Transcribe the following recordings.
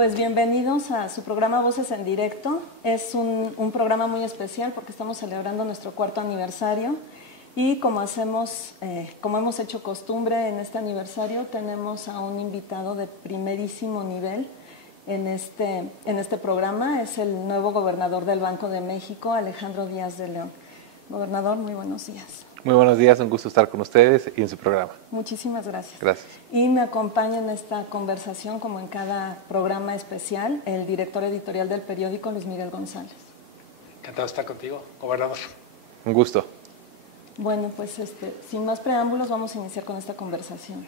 Pues bienvenidos a su programa Voces en Directo. Es un programa muy especial porque estamos celebrando nuestro 4º aniversario y como hemos hecho costumbre en este aniversario, tenemos a un invitado de primerísimo nivel en este programa. Es el nuevo gobernador del Banco de México, Alejandro Díaz de León. Gobernador, muy buenos días. Muy buenos días, un gusto estar con ustedes y en su programa. Muchísimas gracias. Gracias. Y me acompaña en esta conversación, como en cada programa especial, el director editorial del periódico, Luis Miguel González. Encantado de estar contigo, gobernador. Un gusto. Bueno, pues sin más preámbulos, vamos a iniciar con esta conversación.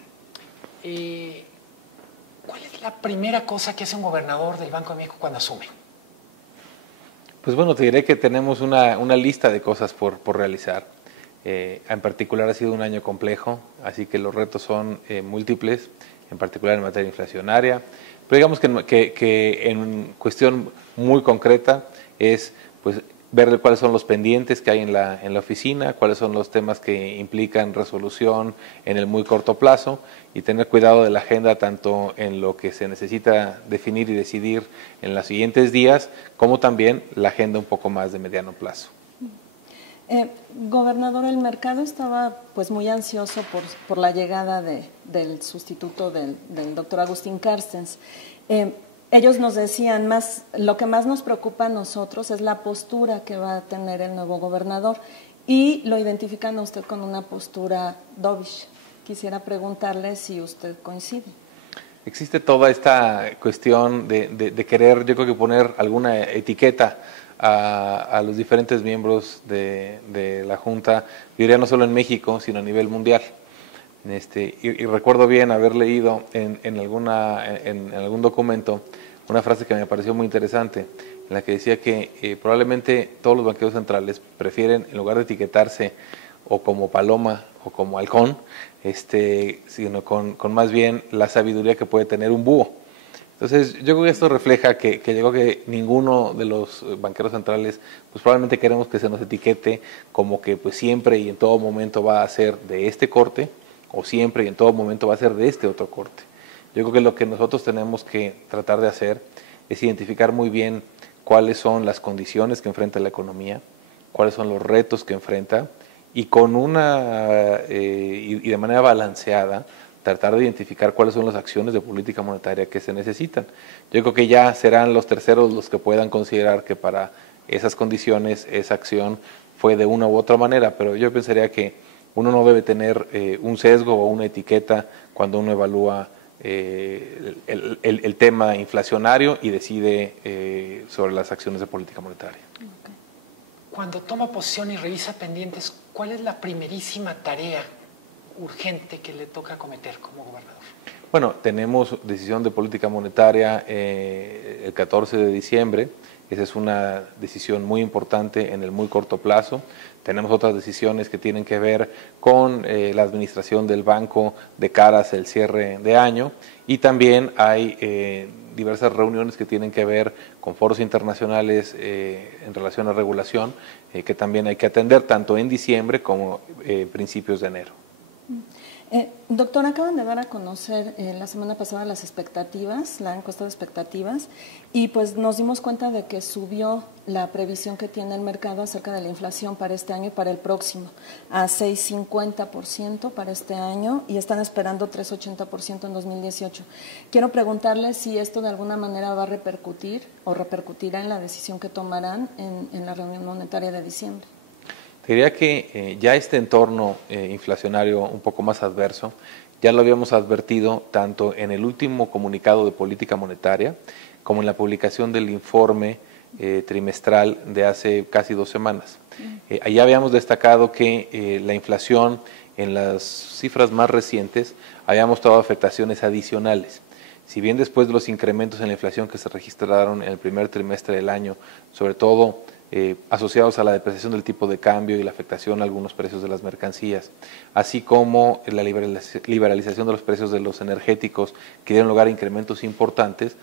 ¿Cuál es la primera cosa que hace un gobernador del Banco de México cuando asume? Pues bueno, te diré que tenemos una lista de cosas por realizar. En particular ha sido un año complejo, así que los retos son múltiples, en particular en materia inflacionaria. Pero digamos que en cuestión muy concreta es pues ver cuáles son los pendientes que hay en la oficina, cuáles son los temas que implican resolución en el muy corto plazo y tener cuidado de la agenda tanto en lo que se necesita definir y decidir en los siguientes días, como también la agenda un poco más de mediano plazo. Gobernador, el mercado estaba pues muy ansioso por la llegada del sustituto del doctor Agustín Carstens. Ellos nos decían, lo que más nos preocupa a nosotros es la postura que va a tener el nuevo gobernador y lo identifican a usted con una postura dovish. Quisiera preguntarle si usted coincide. Existe toda esta cuestión de querer, yo creo que poner alguna etiqueta a los diferentes miembros de la Junta, yo diría no solo en México, sino a nivel mundial. Y recuerdo bien haber leído en algún documento una frase que me pareció muy interesante, en la que decía que probablemente todos los banqueros centrales prefieren, en lugar de etiquetarse o como paloma o como halcón, sino con más bien la sabiduría que puede tener un búho. Entonces, yo creo que esto refleja que yo creo que ninguno de los banqueros centrales, pues probablemente queremos que se nos etiquete como que pues siempre y en todo momento va a ser de este corte, o siempre y en todo momento va a ser de este otro corte. Yo creo que lo que nosotros tenemos que tratar de hacer es identificar muy bien cuáles son las condiciones que enfrenta la economía, cuáles son los retos que enfrenta, y con y de manera balanceada, tratar de identificar cuáles son las acciones de política monetaria que se necesitan. Yo creo que ya serán los terceros los que puedan considerar que para esas condiciones esa acción fue de una u otra manera, pero yo pensaría que uno no debe tener un sesgo o una etiqueta cuando uno evalúa el tema inflacionario y decide sobre las acciones de política monetaria. Okay. Cuando toma posición y revisa pendientes, ¿cuál es la primerísima tarea urgente que le toca acometer como gobernador? Bueno, tenemos decisión de política monetaria el 14 de diciembre. Esa es una decisión muy importante en el muy corto plazo. Tenemos otras decisiones que tienen que ver con la administración del banco de cara hacia el cierre de año y también hay diversas reuniones que tienen que ver con foros internacionales en relación a regulación que también hay que atender tanto en diciembre como principios de enero. Doctor, acaban de dar a conocer la semana pasada las expectativas, la encuesta de expectativas, y pues nos dimos cuenta de que subió la previsión que tiene el mercado acerca de la inflación para este año y para el próximo, a 6,50% para este año y están esperando 3,80% en 2018. Quiero preguntarle si esto de alguna manera va a repercutir o repercutirá en la decisión que tomarán en la reunión monetaria de diciembre. Te diría que ya este entorno inflacionario un poco más adverso, ya lo habíamos advertido tanto en el último comunicado de política monetaria como en la publicación del informe trimestral de hace casi 2 semanas. Allí habíamos destacado que la inflación en las cifras más recientes había mostrado afectaciones adicionales. Si bien después de los incrementos en la inflación que se registraron en el primer trimestre del año, sobre todo asociados a la depreciación del tipo de cambio y la afectación a algunos precios de las mercancías, así como la liberalización de los precios de los energéticos que dieron lugar a incrementos importantes,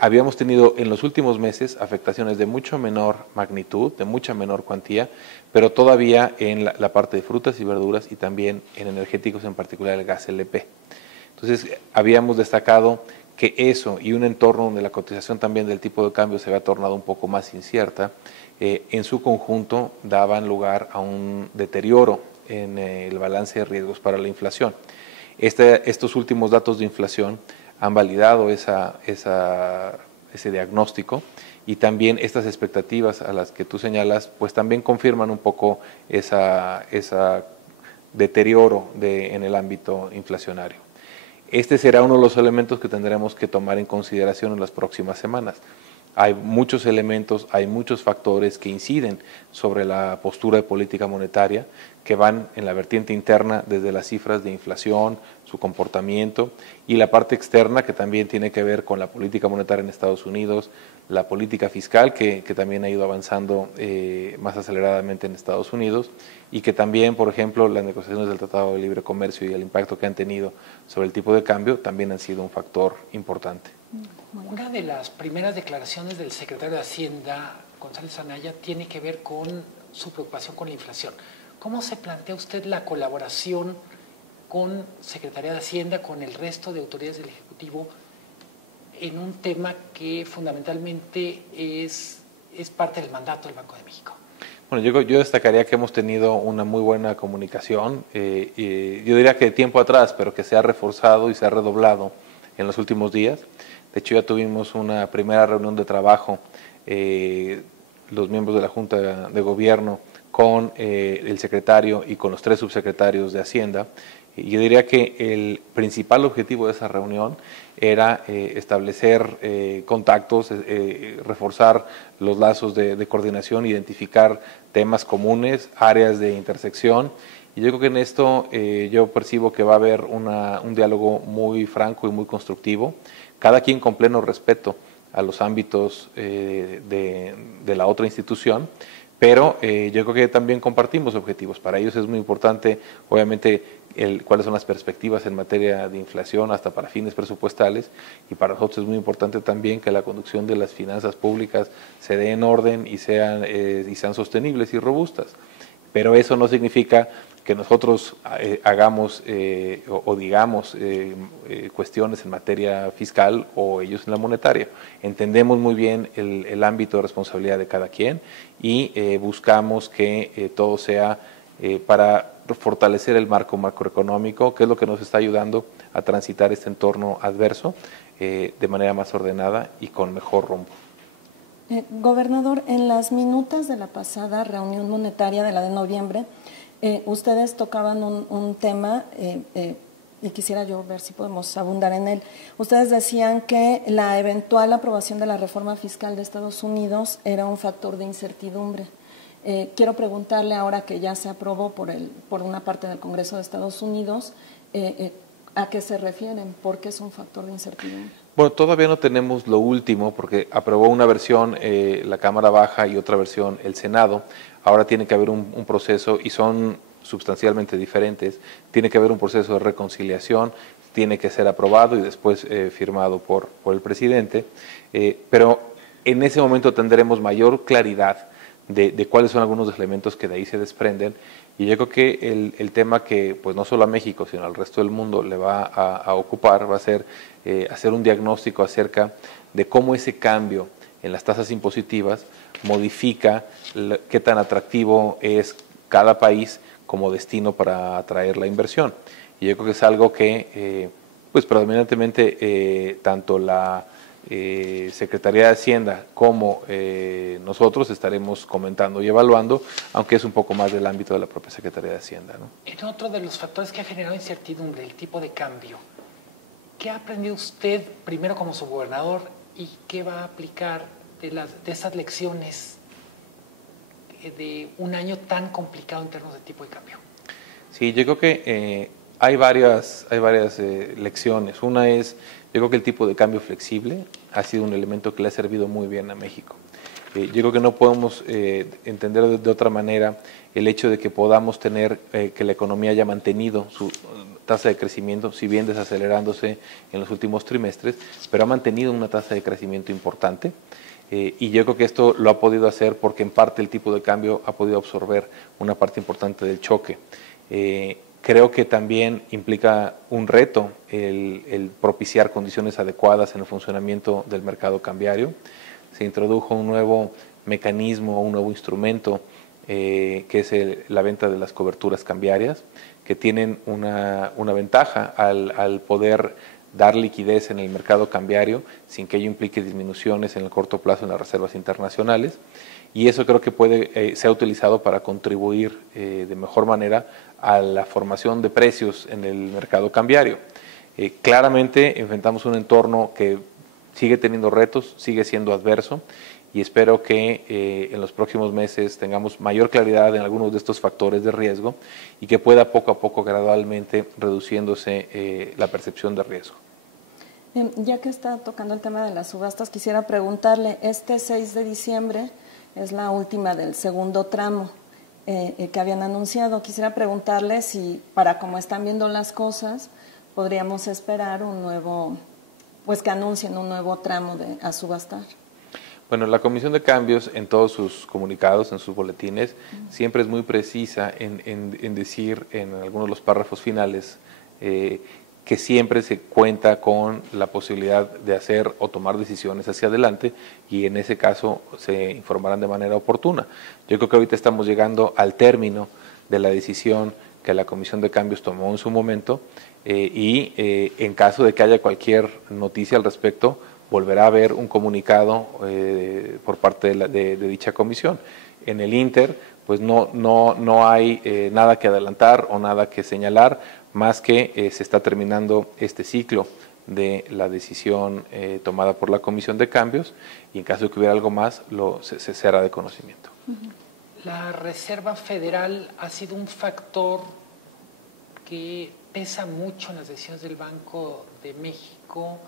habíamos tenido en los últimos meses afectaciones de mucho menor magnitud, de mucha menor cuantía, pero todavía en la parte de frutas y verduras y también en energéticos, en particular el gas LP. Entonces, habíamos destacado que eso y un entorno donde la cotización también del tipo de cambio se había tornado un poco más incierta, en su conjunto daban lugar a un deterioro en el balance de riesgos para la inflación. Estos últimos datos de inflación han validado ese diagnóstico, y también estas expectativas a las que tú señalas, pues también confirman un poco esa deterioro en el ámbito inflacionario. Este será uno de los elementos que tendremos que tomar en consideración en las próximas semanas. Hay muchos elementos, hay muchos factores que inciden sobre la postura de política monetaria, que van en la vertiente interna desde las cifras de inflación, su comportamiento, y la parte externa que también tiene que ver con la política monetaria en Estados Unidos, la política fiscal que también ha ido avanzando más aceleradamente en Estados Unidos, y que también, por ejemplo, las negociaciones del Tratado de Libre Comercio y el impacto que han tenido sobre el tipo de cambio también han sido un factor importante. Una de las primeras declaraciones del secretario de Hacienda, González Anaya, tiene que ver con su preocupación con la inflación. ¿Cómo se plantea usted la colaboración con Secretaría de Hacienda, con el resto de autoridades del Ejecutivo, en un tema que fundamentalmente es parte del mandato del Banco de México? Bueno, yo destacaría que hemos tenido una muy buena comunicación, y yo diría que de tiempo atrás, pero que se ha reforzado y se ha redoblado en los últimos días. De hecho, ya tuvimos una primera reunión de trabajo, los miembros de la Junta de Gobierno, con el secretario y con los 3 subsecretarios de Hacienda. Y yo diría que el principal objetivo de esa reunión era establecer contactos, reforzar los lazos de coordinación, identificar temas comunes, áreas de intersección. Y yo creo que en esto yo percibo que va a haber un diálogo muy franco y muy constructivo, cada quien con pleno respeto a los ámbitos de la otra institución, pero yo creo que también compartimos objetivos. Para ellos es muy importante, obviamente, cuáles son las perspectivas en materia de inflación hasta para fines presupuestales, y para nosotros es muy importante también que la conducción de las finanzas públicas se dé en orden y sean sostenibles y robustas. Pero eso no significa que nosotros hagamos o digamos cuestiones en materia fiscal o ellos en la monetaria. Entendemos muy bien el ámbito de responsabilidad de cada quien, y buscamos que todo sea para fortalecer el marco macroeconómico, que es lo que nos está ayudando a transitar este entorno adverso de manera más ordenada y con mejor rumbo. Gobernador, en las minutas de la pasada reunión monetaria de la de noviembre, ustedes tocaban un tema y quisiera yo ver si podemos abundar en él. Ustedes decían que la eventual aprobación de la reforma fiscal de Estados Unidos era un factor de incertidumbre. Quiero preguntarle, ahora que ya se aprobó por una parte del Congreso de Estados Unidos, ¿a qué se refieren? ¿Por qué es un factor de incertidumbre? Bueno, todavía no tenemos lo último, porque aprobó una versión la Cámara Baja y otra versión el Senado. Ahora tiene que haber un proceso, y son sustancialmente diferentes. Tiene que haber un proceso de reconciliación, tiene que ser aprobado y después firmado por el presidente. Pero en ese momento tendremos mayor claridad de cuáles son algunos elementos que de ahí se desprenden. Y yo creo que el tema que pues no solo a México, sino al resto del mundo le va a ocupar va a ser hacer un diagnóstico acerca de cómo ese cambio en las tasas impositivas modifica qué tan atractivo es cada país como destino para atraer la inversión. Y yo creo que es algo que pues predominantemente tanto la Secretaría de Hacienda como nosotros estaremos comentando y evaluando, aunque es un poco más del ámbito de la propia Secretaría de Hacienda, ¿no? En otro de los factores que ha generado incertidumbre, el tipo de cambio, ¿qué ha aprendido usted primero como subgobernador y qué va a aplicar de estas lecciones de un año tan complicado en términos de tipo de cambio? Sí, yo creo que hay varias lecciones. Una es, yo creo que el tipo de cambio flexible ha sido un elemento que le ha servido muy bien a México. Yo creo que no podemos entender de otra manera el hecho de que podamos tener que la economía haya mantenido su tasa de crecimiento, si bien desacelerándose en los últimos trimestres, pero ha mantenido una tasa de crecimiento importante. Y yo creo que esto lo ha podido hacer porque en parte el tipo de cambio ha podido absorber una parte importante del choque. Creo que también implica un reto el propiciar condiciones adecuadas en el funcionamiento del mercado cambiario. Se introdujo un nuevo mecanismo, un nuevo instrumento, que es la venta de las coberturas cambiarias, que tienen una ventaja al poder dar liquidez en el mercado cambiario sin que ello implique disminuciones en el corto plazo en las reservas internacionales, y eso creo que se ha utilizado para contribuir de mejor manera a la formación de precios en el mercado cambiario. Claramente enfrentamos un entorno que sigue teniendo retos, sigue siendo adverso, y espero que en los próximos meses tengamos mayor claridad en algunos de estos factores de riesgo y que pueda poco a poco gradualmente reduciéndose la percepción de riesgo. Ya que está tocando el tema de las subastas, quisiera preguntarle, este 6 de diciembre es la última del segundo tramo que habían anunciado. Quisiera preguntarle si, para cómo están viendo las cosas, podríamos esperar un nuevo, pues que anuncien un nuevo tramo a subastar. Bueno, la Comisión de Cambios en todos sus comunicados, en sus boletines, siempre es muy precisa en decir en algunos de los párrafos finales que siempre se cuenta con la posibilidad de hacer o tomar decisiones hacia adelante, y en ese caso se informarán de manera oportuna. Yo creo que ahorita estamos llegando al término de la decisión que la Comisión de Cambios tomó en su momento, y en caso de que haya cualquier noticia al respecto, volverá a haber un comunicado por parte de dicha comisión. En el Inter, pues no hay nada que adelantar o nada que señalar, más que se está terminando este ciclo de la decisión tomada por la Comisión de Cambios, y en caso de que hubiera algo más, se hará de conocimiento. La Reserva Federal ha sido un factor que pesa mucho en las decisiones del Banco de México.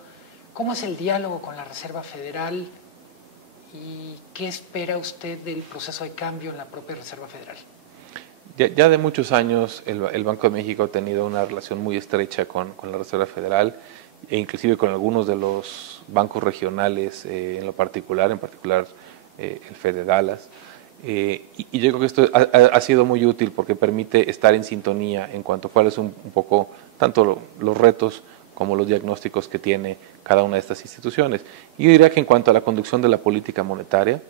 ¿Cómo es el diálogo con la Reserva Federal y qué espera usted del proceso de cambio en la propia Reserva Federal? Ya de muchos años el Banco de México ha tenido una relación muy estrecha con la Reserva Federal, e inclusive con algunos de los bancos regionales en particular el Fed de Dallas. Y yo creo que esto ha sido muy útil porque permite estar en sintonía en cuanto a cuáles son un poco tanto los retos como los diagnósticos que tiene cada una de estas instituciones. Y yo diría que en cuanto a la conducción de la política monetaria,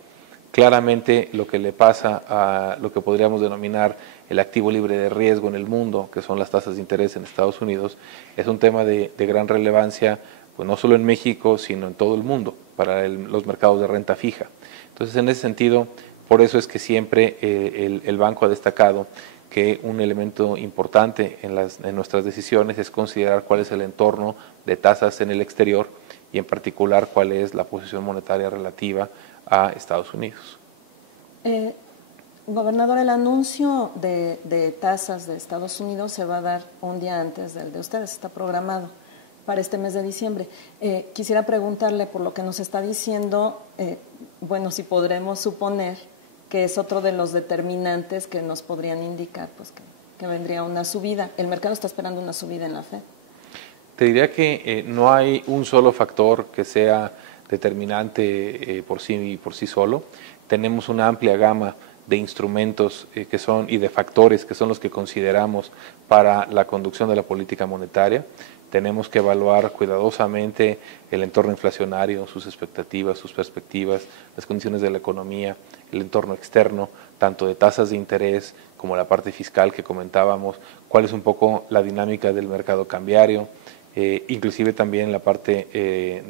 claramente lo que le pasa a lo que podríamos denominar el activo libre de riesgo en el mundo, que son las tasas de interés en Estados Unidos, es un tema de gran relevancia, pues no solo en México, sino en todo el mundo, para los mercados de renta fija. Entonces, en ese sentido, por eso es que siempre el banco ha destacado que un elemento importante en nuestras decisiones es considerar cuál es el entorno de tasas en el exterior, y en particular cuál es la posición monetaria relativa a Estados Unidos. Gobernador, el anuncio de tasas de Estados Unidos se va a dar un día antes del de ustedes, está programado para este mes de diciembre. Quisiera preguntarle, por lo que nos está diciendo, bueno, si podremos suponer que es otro de los determinantes que nos podrían indicar pues que vendría una subida. El mercado está esperando una subida en la FED. Te diría que no hay un solo factor que sea determinante por sí solo. Tenemos una amplia gama de instrumentos y de factores que son los que consideramos para la conducción de la política monetaria. Tenemos que evaluar cuidadosamente el entorno inflacionario, sus expectativas, sus perspectivas, las condiciones de la economía, el entorno externo, tanto de tasas de interés como la parte fiscal que comentábamos, cuál es un poco la dinámica del mercado cambiario, inclusive también la parte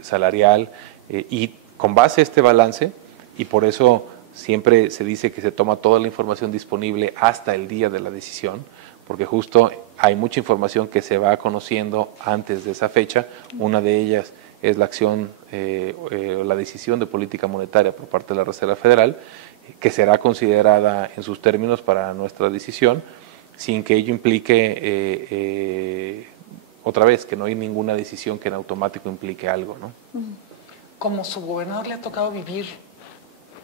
salarial, y con base a este balance, y por eso siempre se dice que se toma toda la información disponible hasta el día de la decisión, porque justo hay mucha información que se va conociendo antes de esa fecha. Una de ellas es la acción la decisión de política monetaria por parte de la Reserva Federal, que será considerada en sus términos para nuestra decisión, sin que ello implique, otra vez, que no hay ninguna decisión que en automático implique algo, ¿no? Como subgobernador le ha tocado vivir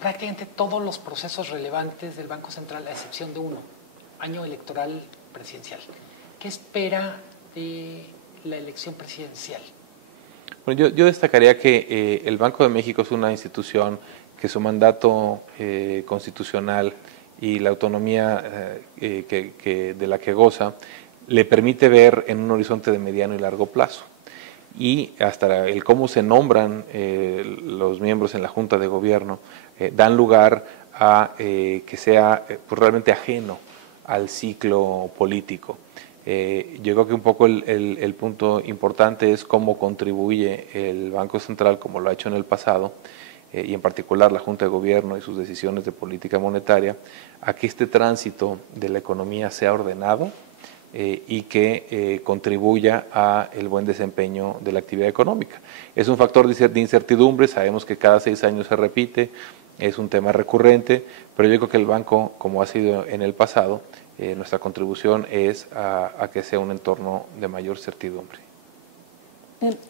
prácticamente todos los procesos relevantes del Banco Central, a excepción de uno, año electoral presidencial. ¿Qué espera de la elección presidencial? Bueno, yo destacaría que el Banco de México es una institución que su mandato constitucional y la autonomía de la que goza le permite ver en un horizonte de mediano y largo plazo. Y hasta el cómo se nombran los miembros en la Junta de Gobierno dan lugar a que sea pues realmente ajeno al ciclo político. Yo creo que un poco el punto importante es cómo contribuye el Banco Central, como lo ha hecho en el pasado, y en particular la Junta de Gobierno y sus decisiones de política monetaria, a que este tránsito de la economía sea ordenado y que contribuya a el buen desempeño de la actividad económica. Es un factor de incertidumbre, sabemos que cada 6 años se repite, es un tema recurrente, pero yo creo que el banco, como ha sido en el pasado, nuestra contribución es a que sea un entorno de mayor certidumbre.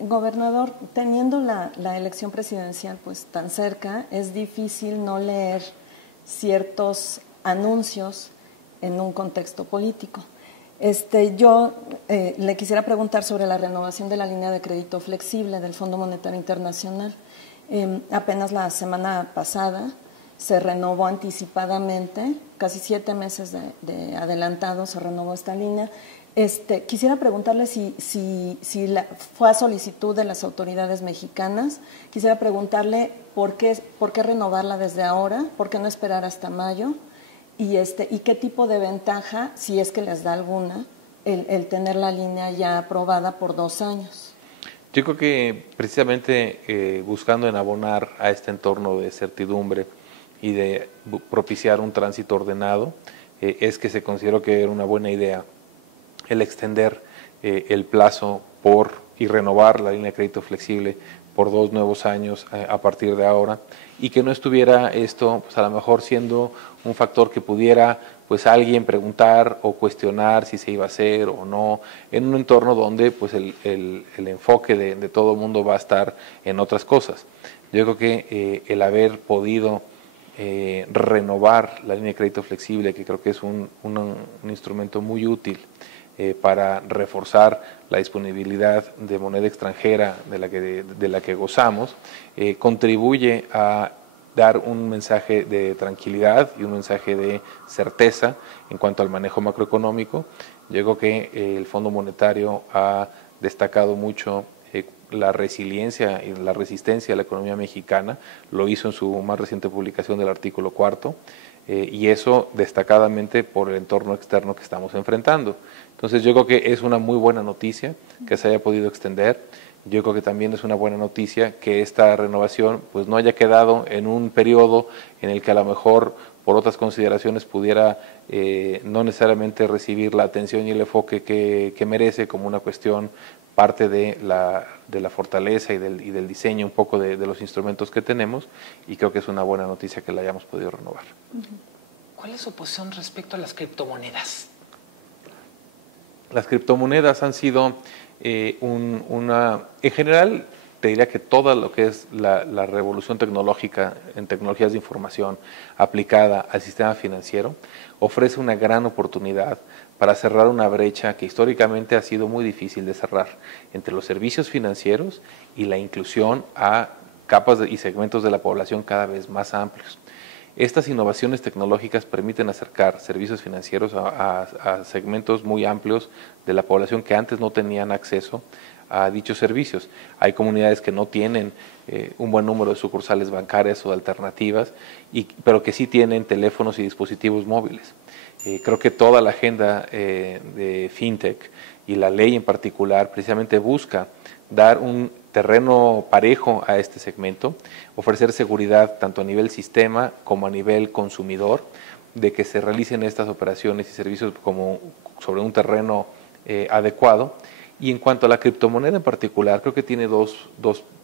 Gobernador, teniendo la elección presidencial pues tan cerca, es difícil no leer ciertos anuncios en un contexto político. Yo le quisiera preguntar sobre la renovación de la línea de crédito flexible del Fondo Monetario Internacional. Apenas la semana pasada se renovó anticipadamente, casi 7 meses de adelantado se renovó esta línea. Quisiera preguntarle si fue a solicitud de las autoridades mexicanas. Quisiera preguntarle por qué renovarla desde ahora, por qué no esperar hasta mayo, y qué tipo de ventaja, si es que les da alguna, el tener la línea ya aprobada por 2 años. Yo creo que precisamente buscando en abonar a este entorno de certidumbre y de propiciar un tránsito ordenado, es que se consideró que era una buena idea el extender el plazo y renovar la línea de crédito flexible por 2 nuevos años a partir de ahora, y que no estuviera esto pues a lo mejor siendo un factor que pudiera pues alguien preguntar o cuestionar si se iba a hacer o no, en un entorno donde pues el enfoque de todo el mundo va a estar en otras cosas. Yo creo que el haber podido renovar la línea de crédito flexible, que creo que es un instrumento muy útil para reforzar la disponibilidad de moneda extranjera de la que gozamos, contribuye a dar un mensaje de tranquilidad y un mensaje de certeza en cuanto al manejo macroeconómico. Yo creo que el Fondo Monetario ha destacado mucho la resiliencia y la resistencia de la economía mexicana, lo hizo en su más reciente publicación del artículo 4, y eso destacadamente por el entorno externo que estamos enfrentando. Entonces yo creo que es una muy buena noticia que se haya podido extender. Yo creo que también es una buena noticia que esta renovación pues no haya quedado en un periodo en el que a lo mejor por otras consideraciones pudiera no necesariamente recibir la atención y el enfoque que merece, como una cuestión parte de la fortaleza y del diseño un poco de los instrumentos que tenemos, y creo que es una buena noticia que la hayamos podido renovar. ¿Cuál es su posición respecto a las criptomonedas? Las criptomonedas han sido en general, te diría que todo lo que es la revolución tecnológica en tecnologías de información aplicada al sistema financiero ofrece una gran oportunidad para cerrar una brecha que históricamente ha sido muy difícil de cerrar entre los servicios financieros y la inclusión a capas y segmentos de la población cada vez más amplios. Estas innovaciones tecnológicas permiten acercar servicios financieros a segmentos muy amplios de la población que antes no tenían acceso a dichos servicios. Hay comunidades que no tienen un buen número de sucursales bancarias o de alternativas, pero que sí tienen teléfonos y dispositivos móviles. Creo que toda la agenda de FinTech y la ley en particular precisamente busca dar un terreno parejo a este segmento, ofrecer seguridad tanto a nivel sistema como a nivel consumidor, de que se realicen estas operaciones y servicios como sobre un terreno adecuado. Y en cuanto a la criptomoneda en particular, creo que tiene dos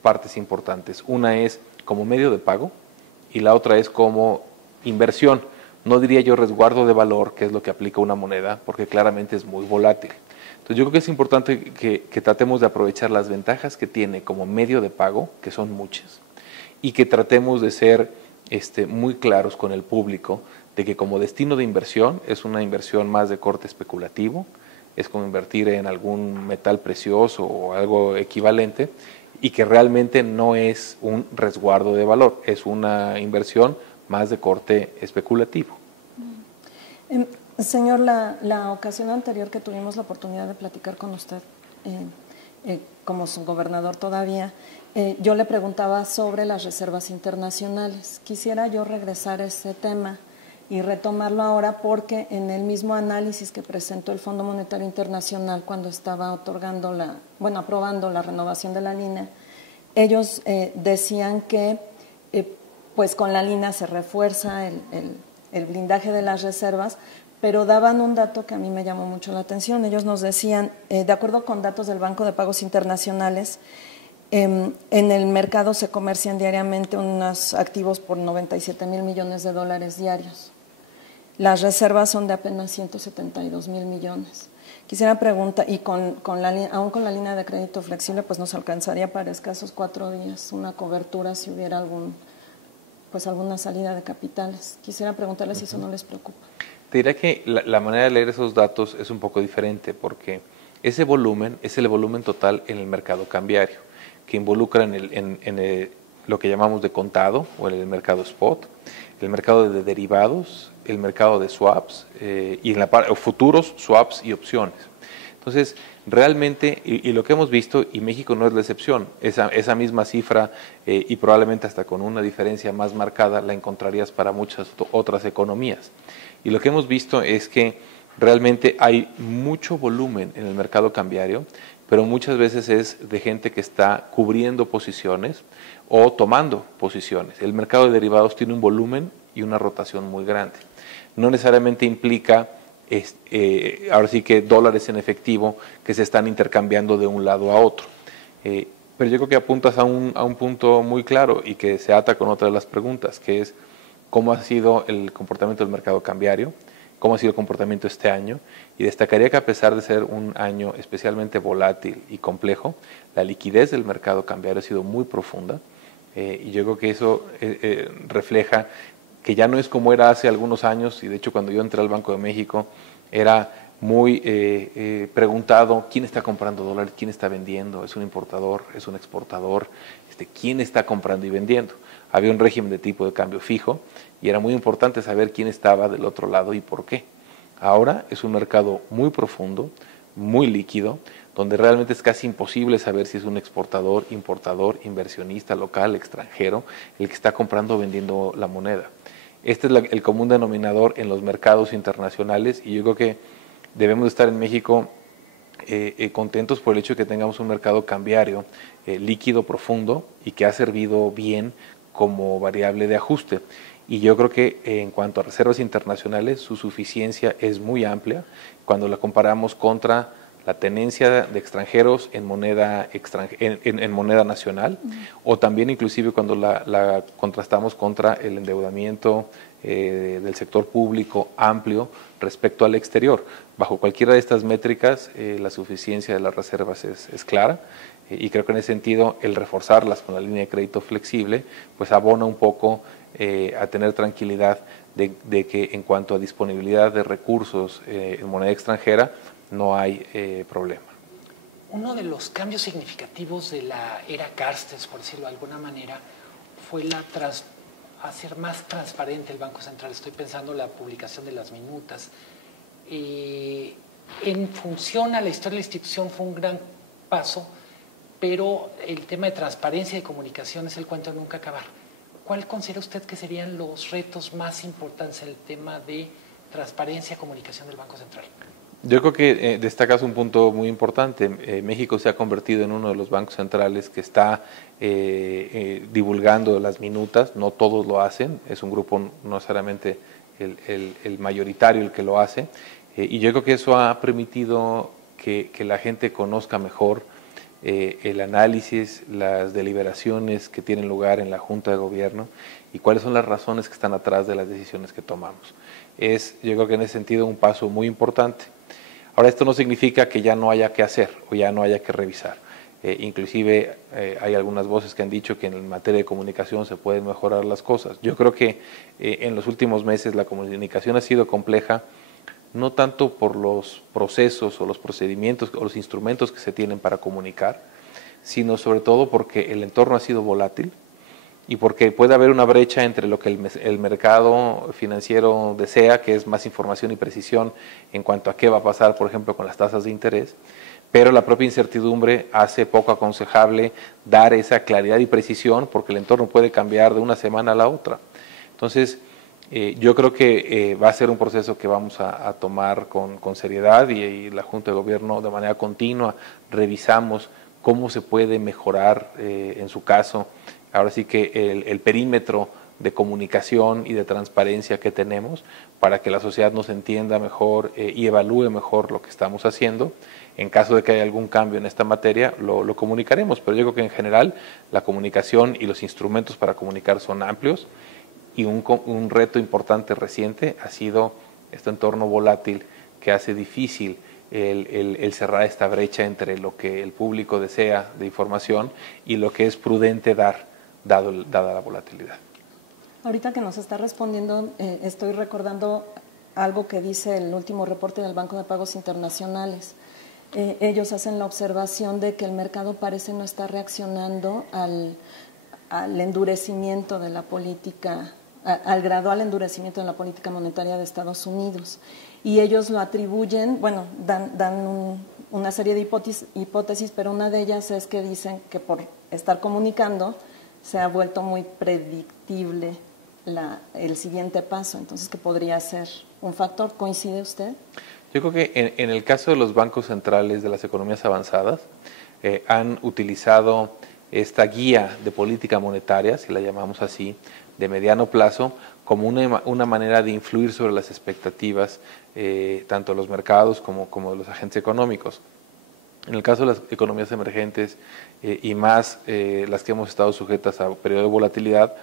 partes importantes. Una es como medio de pago y la otra es como inversión. No diría yo resguardo de valor, que es lo que aplica una moneda, porque claramente es muy volátil. Entonces yo creo que es importante que tratemos de aprovechar las ventajas que tiene como medio de pago, que son muchas, y que tratemos de ser muy claros con el público de que como destino de inversión es una inversión más de corte especulativo, es como invertir en algún metal precioso o algo equivalente, y que realmente no es un resguardo de valor, es una inversión más de corte especulativo. Señor, la ocasión anterior que tuvimos la oportunidad de platicar con usted, como su gobernador todavía, yo le preguntaba sobre las reservas internacionales. Quisiera yo regresar a ese tema y retomarlo ahora porque en el mismo análisis que presentó el Fondo Monetario Internacional cuando estaba aprobando la renovación de la línea, ellos decían que pues con la línea se refuerza el blindaje de las reservas, pero daban un dato que a mí me llamó mucho la atención. Ellos nos decían, de acuerdo con datos del Banco de Pagos Internacionales, en el mercado se comercian diariamente unos activos por 97,000 millones de dólares diarios. Las reservas son de apenas 172,000 millones. Quisiera preguntar, y aún con la línea de crédito flexible, pues nos alcanzaría para escasos 4 días una cobertura si hubiera alguna salida de capitales. Quisiera preguntarles si eso no les preocupa. Te diré que la manera de leer esos datos es un poco diferente porque ese volumen es el volumen total en el mercado cambiario, que involucra en lo que llamamos de contado o en el mercado spot, el mercado de derivados, el mercado de swaps y futuros, swaps y opciones. Entonces, realmente, y lo que hemos visto, y México no es la excepción, esa misma cifra y probablemente hasta con una diferencia más marcada la encontrarías para muchas otras economías. Y lo que hemos visto es que realmente hay mucho volumen en el mercado cambiario, pero muchas veces es de gente que está cubriendo posiciones o tomando posiciones. El mercado de derivados tiene un volumen y una rotación muy grande. No necesariamente implica ahora sí que dólares en efectivo que se están intercambiando de un lado a otro. Pero yo creo que apuntas a un punto muy claro y que se ata con otra de las preguntas, que es cómo ha sido el comportamiento del mercado cambiario, cómo ha sido el comportamiento este año, y destacaría que a pesar de ser un año especialmente volátil y complejo, la liquidez del mercado cambiario ha sido muy profunda, y yo creo que eso refleja que ya no es como era hace algunos años, y de hecho cuando yo entré al Banco de México era muy preguntado quién está comprando dólares, quién está vendiendo, es un importador, es un exportador, quién está comprando y vendiendo. Había un régimen de tipo de cambio fijo y era muy importante saber quién estaba del otro lado y por qué. Ahora es un mercado muy profundo, muy líquido, donde realmente es casi imposible saber si es un exportador, importador, inversionista local, extranjero, el que está comprando o vendiendo la moneda. Este es el común denominador en los mercados internacionales y yo creo que debemos estar en México contentos por el hecho de que tengamos un mercado cambiario líquido, profundo y que ha servido bien como variable de ajuste. Y yo creo que en cuanto a reservas internacionales, su suficiencia es muy amplia cuando la comparamos contra la tenencia de extranjeros en moneda, en moneda nacional, o también inclusive cuando la contrastamos contra el endeudamiento del sector público amplio respecto al exterior. Bajo cualquiera de estas métricas, la suficiencia de las reservas es clara, y creo que en ese sentido el reforzarlas con la línea de crédito flexible pues abona un poco a tener tranquilidad de que en cuanto a disponibilidad de recursos en moneda extranjera no hay problema. Uno de los cambios significativos de la era Carstens, por decirlo de alguna manera, fue hacer más transparente el Banco Central. Estoy pensando en la publicación de las minutas. En función a la historia de la institución fue un gran paso, pero el tema de transparencia y de comunicación es el cuento de nunca acabar. ¿Cuál considera usted que serían los retos más importantes en el tema de transparencia y comunicación del Banco Central? Yo creo que destacas un punto muy importante. México se ha convertido en uno de los bancos centrales que está divulgando las minutas. No todos lo hacen, es un grupo no necesariamente el mayoritario el que lo hace. Y yo creo que eso ha permitido que la gente conozca mejor el análisis, las deliberaciones que tienen lugar en la Junta de Gobierno y cuáles son las razones que están atrás de las decisiones que tomamos. Yo creo que en ese sentido un paso muy importante. Ahora, esto no significa que ya no haya que hacer o ya no haya que revisar. Inclusive hay algunas voces que han dicho que en materia de comunicación se pueden mejorar las cosas. Yo creo que en los últimos meses la comunicación ha sido compleja, no tanto por los procesos o los procedimientos o los instrumentos que se tienen para comunicar, sino sobre todo porque el entorno ha sido volátil y porque puede haber una brecha entre lo que el mercado financiero desea, que es más información y precisión en cuanto a qué va a pasar, por ejemplo, con las tasas de interés, pero la propia incertidumbre hace poco aconsejable dar esa claridad y precisión, porque el entorno puede cambiar de una semana a la otra. Entonces, yo creo que va a ser un proceso que vamos a tomar con seriedad y la Junta de Gobierno de manera continua revisamos cómo se puede mejorar, en su caso, ahora sí que el perímetro de comunicación y de transparencia que tenemos para que la sociedad nos entienda mejor y evalúe mejor lo que estamos haciendo. En caso de que haya algún cambio en esta materia, lo comunicaremos, pero yo creo que en general la comunicación y los instrumentos para comunicar son amplios y un reto importante reciente ha sido este entorno volátil que hace difícil el cerrar esta brecha entre lo que el público desea de información y lo que es prudente dar, dada la volatilidad. Ahorita que nos está respondiendo, estoy recordando algo que dice el último reporte del Banco de Pagos Internacionales. Ellos hacen la observación de que el mercado parece no estar reaccionando al endurecimiento de la política, al gradual endurecimiento de la política monetaria de Estados Unidos. Y ellos lo atribuyen, bueno, dan una serie de hipótesis, pero una de ellas es que dicen que por estar comunicando se ha vuelto muy predictible el siguiente paso, entonces que podría ser un factor. ¿Coincide usted? Yo creo que en el caso de los bancos centrales de las economías avanzadas, han utilizado esta guía de política monetaria, si la llamamos así, de mediano plazo, como una manera de influir sobre las expectativas, tanto de los mercados como de los agentes económicos. En el caso de las economías emergentes y más las que hemos estado sujetas a periodo de volatilidad,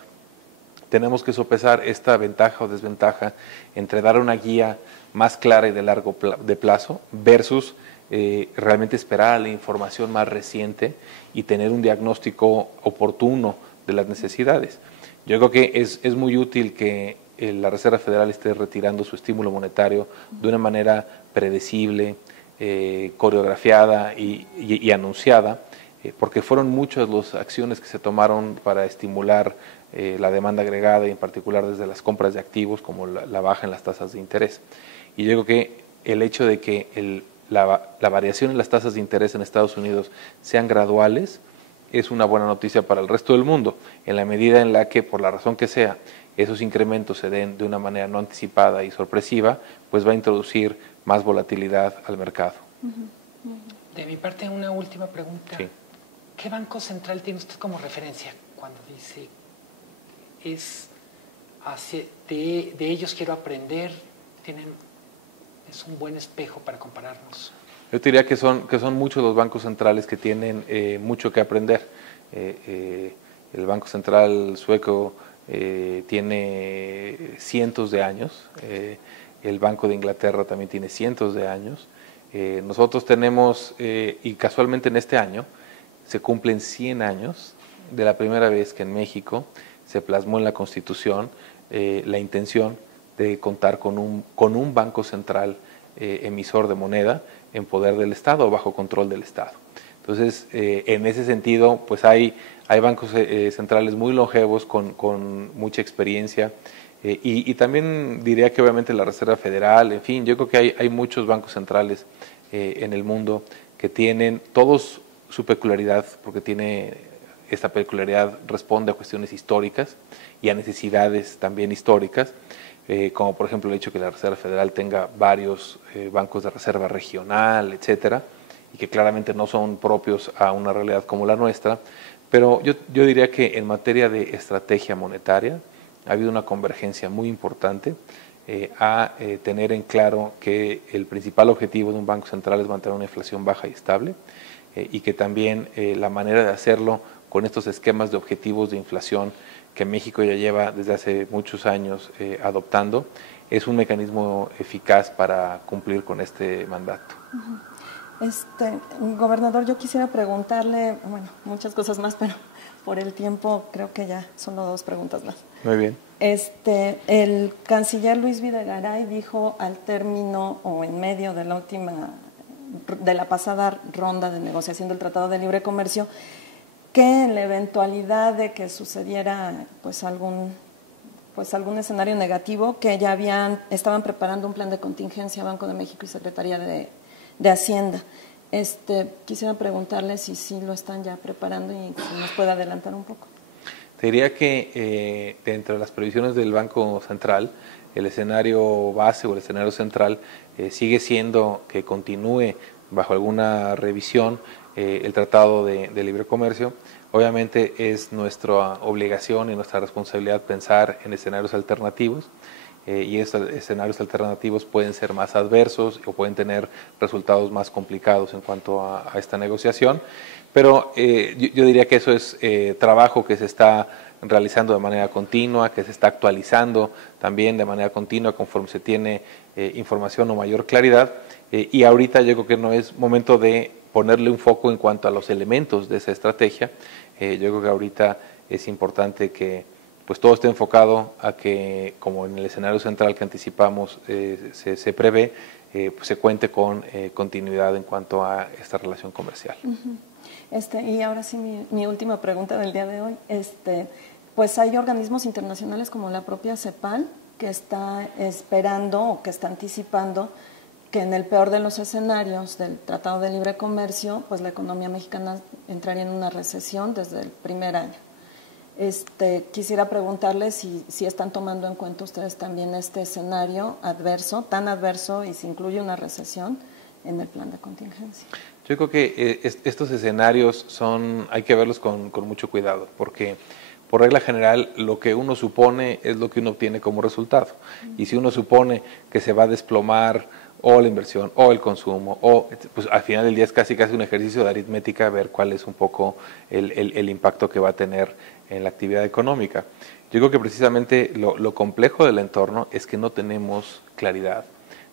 tenemos que sopesar esta ventaja o desventaja entre dar una guía más clara y de largo plazo versus realmente esperar a la información más reciente y tener un diagnóstico oportuno de las necesidades. Yo creo que es muy útil que la Reserva Federal esté retirando su estímulo monetario de una manera predecible, coreografiada y anunciada, porque fueron muchas las acciones que se tomaron para estimular la demanda agregada y en particular desde las compras de activos como la baja en las tasas de interés. Y yo creo que el hecho de que la variación en las tasas de interés en Estados Unidos sean graduales es una buena noticia para el resto del mundo, en la medida en la que, por la razón que sea, esos incrementos se den de una manera no anticipada y sorpresiva, pues va a introducir más volatilidad al mercado. De mi parte, una última pregunta. Sí. ¿Qué banco central tiene usted como referencia cuando dice de ellos quiero aprender, es un buen espejo para compararnos? Yo te diría que son muchos los bancos centrales que tienen mucho que aprender. El Banco Central sueco tiene cientos de años, el Banco de Inglaterra también tiene cientos de años. Nosotros tenemos, y casualmente en este año, se cumplen 100 años de la primera vez que en México se plasmó en la Constitución la intención de contar con un banco central emisor de moneda en poder del Estado o bajo control del Estado. Entonces, en ese sentido, pues hay bancos centrales muy longevos con mucha experiencia y también diría que obviamente la Reserva Federal, en fin, yo creo que hay muchos bancos centrales en el mundo que tienen todos su peculiaridad, porque esta peculiaridad responde a cuestiones históricas y a necesidades también históricas, como por ejemplo el hecho que la Reserva Federal tenga varios bancos de reserva regional, etcétera, y que claramente no son propios a una realidad como la nuestra, pero yo diría que en materia de estrategia monetaria ha habido una convergencia muy importante a tener en claro que el principal objetivo de un banco central es mantener una inflación baja y estable, y que también la manera de hacerlo con estos esquemas de objetivos de inflación que México ya lleva desde hace muchos años adoptando, es un mecanismo eficaz para cumplir con este mandato. Gobernador, yo quisiera preguntarle, bueno, muchas cosas más, pero por el tiempo creo que ya solo 2 preguntas más. Muy bien. El canciller Luis Videgaray dijo al término o en medio de la pasada ronda de negociación del Tratado de Libre Comercio que en la eventualidad de que sucediera pues algún escenario negativo, que ya estaban preparando un plan de contingencia Banco de México y Secretaría de Hacienda. Quisiera preguntarle si sí lo están ya preparando y si nos puede adelantar un poco. Te diría que dentro de las previsiones del Banco Central, el escenario base o el escenario central sigue siendo que continúe bajo alguna revisión el Tratado de Libre Comercio. Obviamente es nuestra obligación y nuestra responsabilidad pensar en escenarios alternativos y estos escenarios alternativos pueden ser más adversos o pueden tener resultados más complicados en cuanto a esta negociación, pero yo diría que eso es trabajo que se está realizando de manera continua, que se está actualizando también de manera continua conforme se tiene información o mayor claridad, y ahorita yo creo que no es momento de ponerle un foco en cuanto a los elementos de esa estrategia. Yo creo que ahorita es importante que pues todo esté enfocado a que, como en el escenario central que anticipamos se prevé, pues se cuente con continuidad en cuanto a esta relación comercial. Y ahora sí mi última pregunta del día de hoy. Pues hay organismos internacionales como la propia CEPAL que está esperando o que está anticipando que en el peor de los escenarios del Tratado de Libre Comercio, pues la economía mexicana entraría en una recesión desde el primer año. Quisiera preguntarle si están tomando en cuenta ustedes también este escenario adverso, tan adverso, y si incluye una recesión en el plan de contingencia. Yo creo que estos escenarios hay que verlos con mucho cuidado, porque por regla general lo que uno supone es lo que uno obtiene como resultado. Y si uno supone que se va a desplomar o la inversión, o el consumo, pues al final del día es casi un ejercicio de aritmética ver cuál es un poco el impacto que va a tener en la actividad económica. Yo creo que precisamente lo complejo del entorno es que no tenemos claridad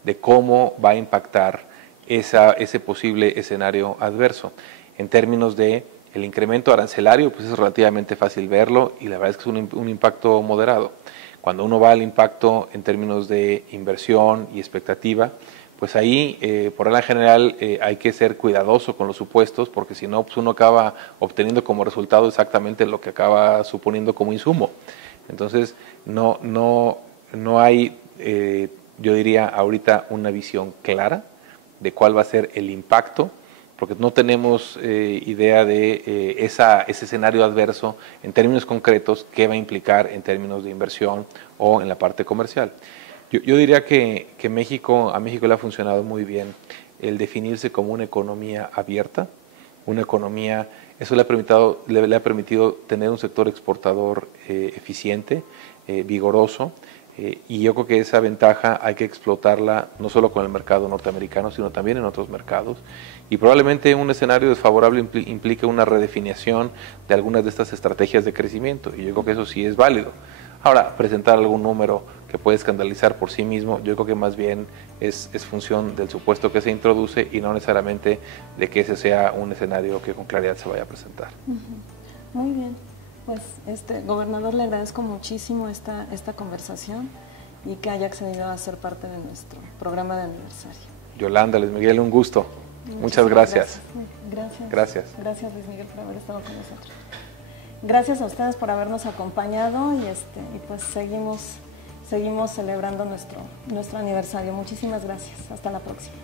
de cómo va a impactar ese posible escenario adverso. En términos de el incremento arancelario, pues es relativamente fácil verlo y la verdad es que es un impacto moderado. Cuando uno va al impacto en términos de inversión y expectativa, pues ahí, por regla general, hay que ser cuidadoso con los supuestos, porque si no, pues uno acaba obteniendo como resultado exactamente lo que acaba suponiendo como insumo. Entonces, no hay, yo diría, ahorita una visión clara de cuál va a ser el impacto, porque no tenemos idea de ese escenario adverso en términos concretos, qué va a implicar en términos de inversión o en la parte comercial. Yo diría que a México le ha funcionado muy bien el definirse como una economía abierta, una economía, eso le ha permitido tener un sector exportador eficiente, vigoroso, y yo creo que esa ventaja hay que explotarla no solo con el mercado norteamericano, sino también en otros mercados. Y probablemente un escenario desfavorable implique una redefinición de algunas de estas estrategias de crecimiento, y yo creo que eso sí es válido. Ahora, presentar algún número que puede escandalizar por sí mismo, yo creo que más bien es función del supuesto que se introduce y no necesariamente de que ese sea un escenario que con claridad se vaya a presentar. Muy bien. Pues, gobernador, le agradezco muchísimo esta conversación y que haya accedido a ser parte de nuestro programa de aniversario. Yolanda, Luis Miguel, un gusto. Muchas gracias. Gracias. Gracias, Luis Miguel, por haber estado con nosotros. Gracias a ustedes por habernos acompañado y pues seguimos celebrando nuestro aniversario. Muchísimas gracias. Hasta la próxima.